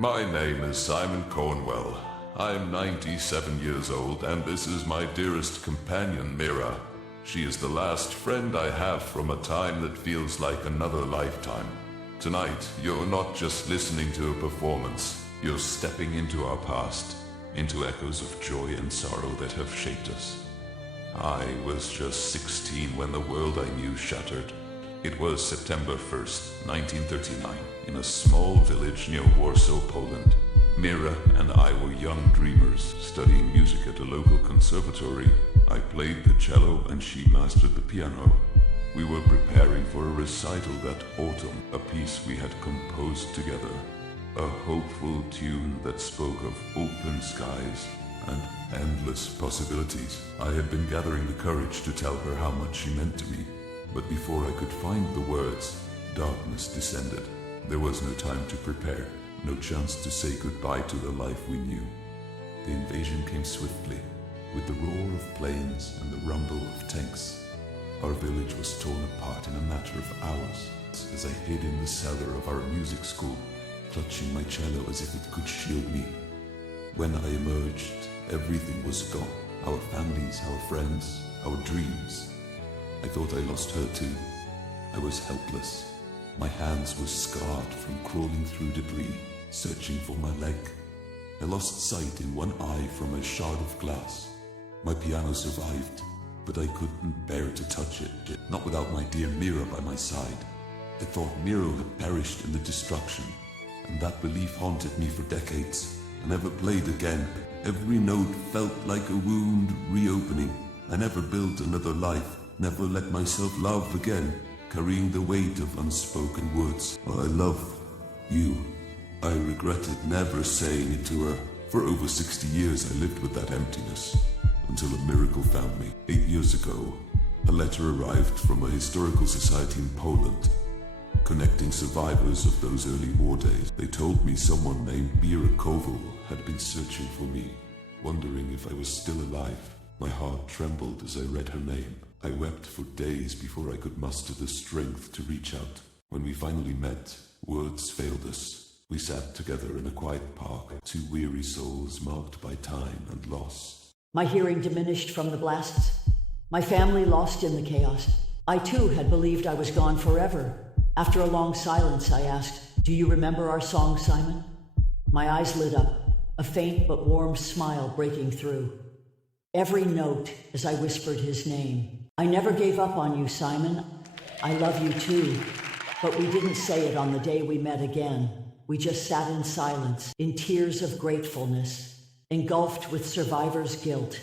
My name is Simon Cornwell. I am 97 years old, and this is my dearest companion, Mira. She is the last friend I have from a time that feels like another lifetime. Tonight, you're not just listening to a performance, you're stepping into our past, into echoes of joy and sorrow that have shaped us. I was just 16 when the world I knew shattered. It was September 1st, 1939, in a small village near Warsaw, Poland. Mira and I were young dreamers, studying music at a local conservatory. I played the cello and she mastered the piano. We were preparing for a recital that autumn, a piece we had composed together. A hopeful tune that spoke of open skies and endless possibilities. I had been gathering the courage to tell her how much she meant to me. But before I could find the words, darkness descended. There was no time to prepare, no chance to say goodbye to the life we knew. The invasion came swiftly, with the roar of planes and the rumble of tanks. Our village was torn apart in a matter of hours, as I hid in the cellar of our music school, clutching my cello as if it could shield me. When I emerged, everything was gone. Our families, our friends, our dreams. I thought I lost her too. I was helpless. My hands were scarred from crawling through debris, searching for my leg. I lost sight in one eye from a shard of glass. My piano survived, but I couldn't bear to touch it, not without my dear Mira by my side. I thought Mira had perished in the destruction, and that belief haunted me for decades. I never played again. Every note felt like a wound reopening. I never built another life. Never let myself love again, carrying the weight of unspoken words. I love you. I regretted never saying it to her. For over 60 years I lived with that emptiness, until a miracle found me. 8 years ago, a letter arrived from a historical society in Poland, connecting survivors of those early war days. They told me someone named Mira Koval had been searching for me, wondering if I was still alive. My heart trembled as I read her name. I wept for days before I could muster the strength to reach out. When we finally met, words failed us. We sat together in a quiet park, two weary souls marked by time and loss. My hearing diminished from the blasts. My family lost in the chaos. I too had believed I was gone forever. After a long silence, I asked, "Do you remember our song, Simon?" My eyes lit up, a faint but warm smile breaking through. Every note as I whispered his name. "I never gave up on you, Simon. I love you too." But we didn't say it on the day we met again. We just sat in silence, in tears of gratefulness, engulfed with survivor's guilt.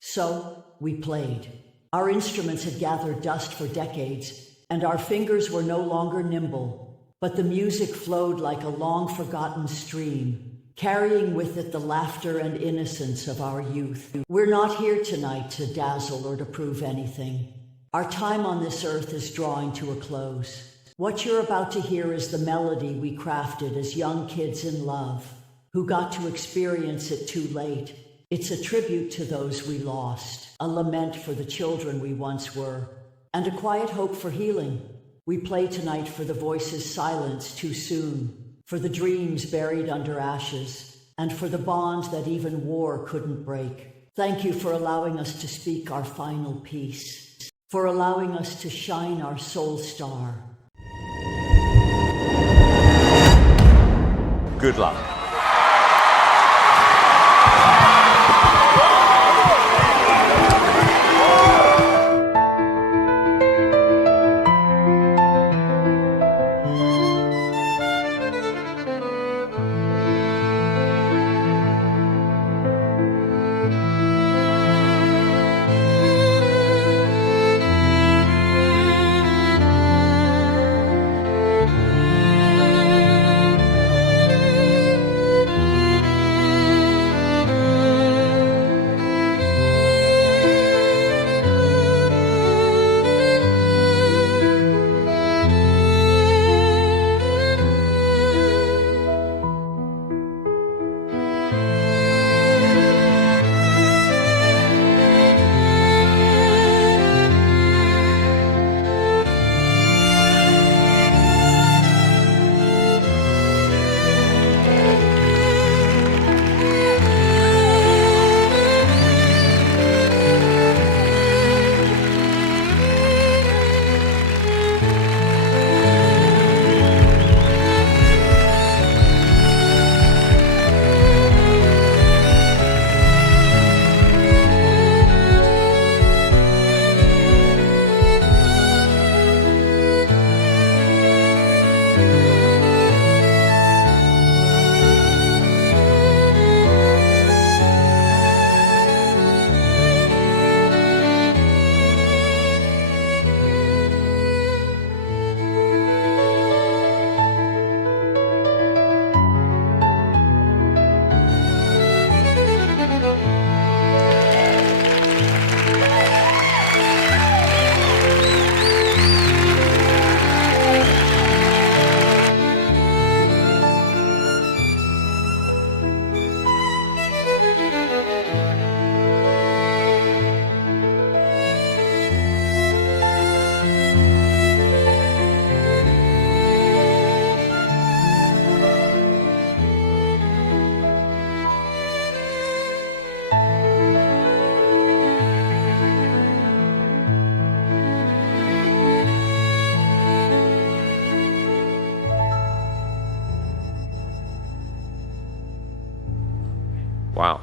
So we played. Our instruments had gathered dust for decades, and our fingers were no longer nimble. But the music flowed like a long-forgotten stream, carrying with it the laughter and innocence of our youth. We're not here tonight to dazzle or to prove anything. Our time on this earth is drawing to a close. What you're about to hear is the melody we crafted as young kids in love, who got to experience it too late. It's a tribute to those we lost, a lament for the children we once were, and a quiet hope for healing. We play tonight for the voices silenced too soon, for the dreams buried under ashes, and for the bonds that even war couldn't break. Thank you for allowing us to speak our final piece, for allowing us to shine our soul star. Good luck. Wow.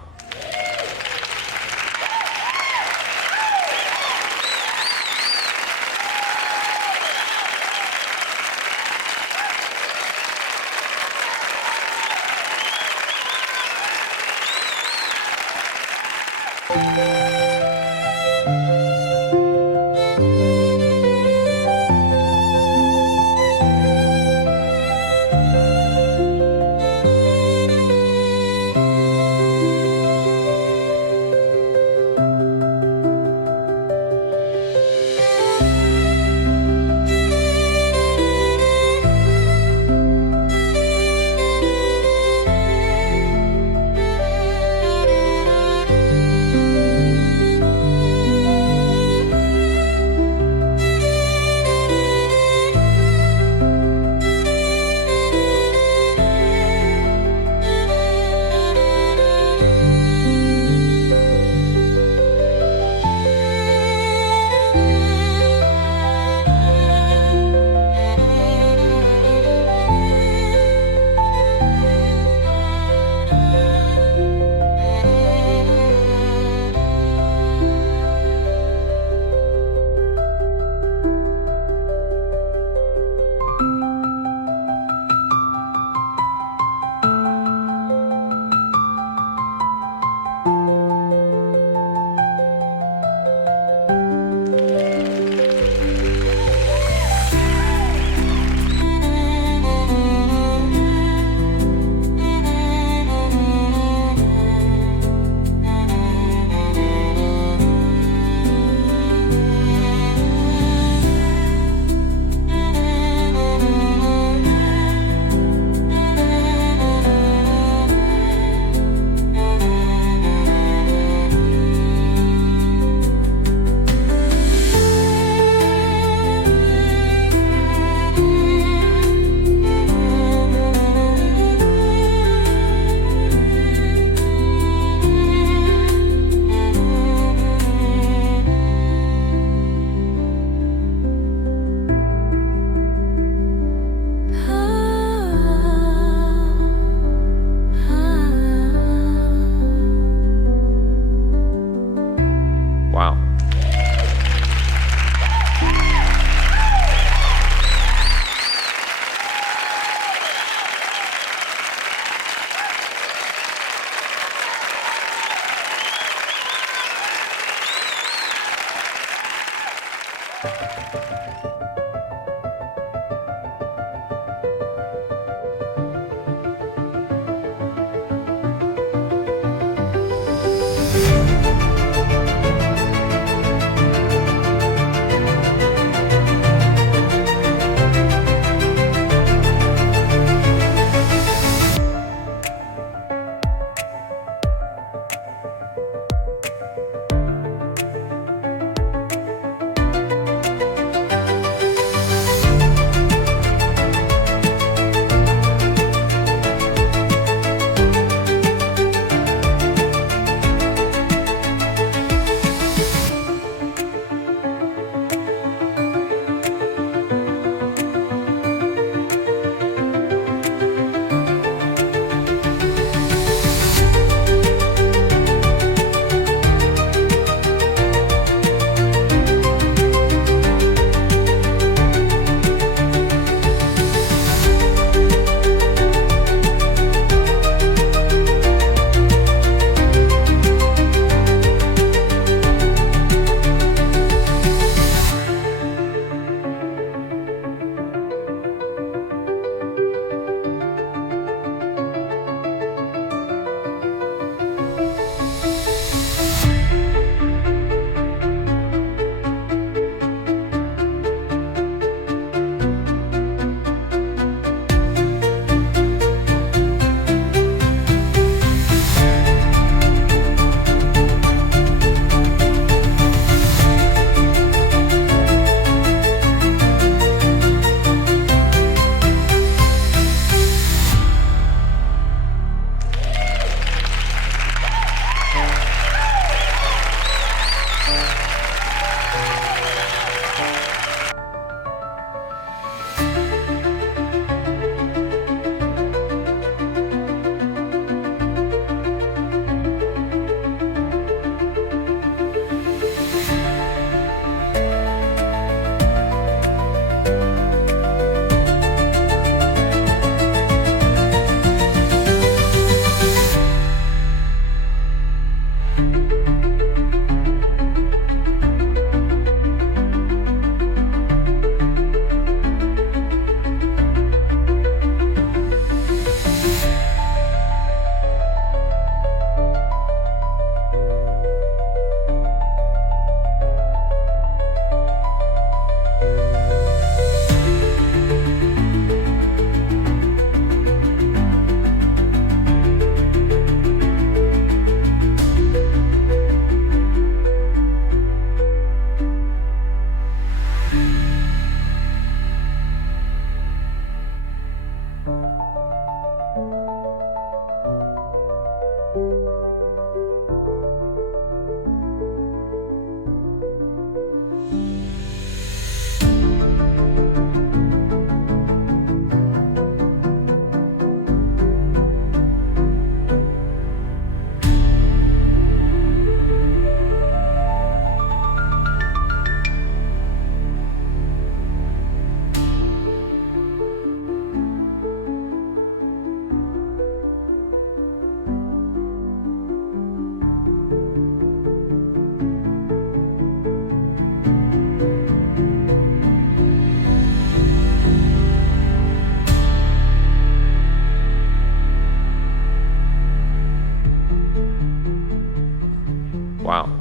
Wow. Wow.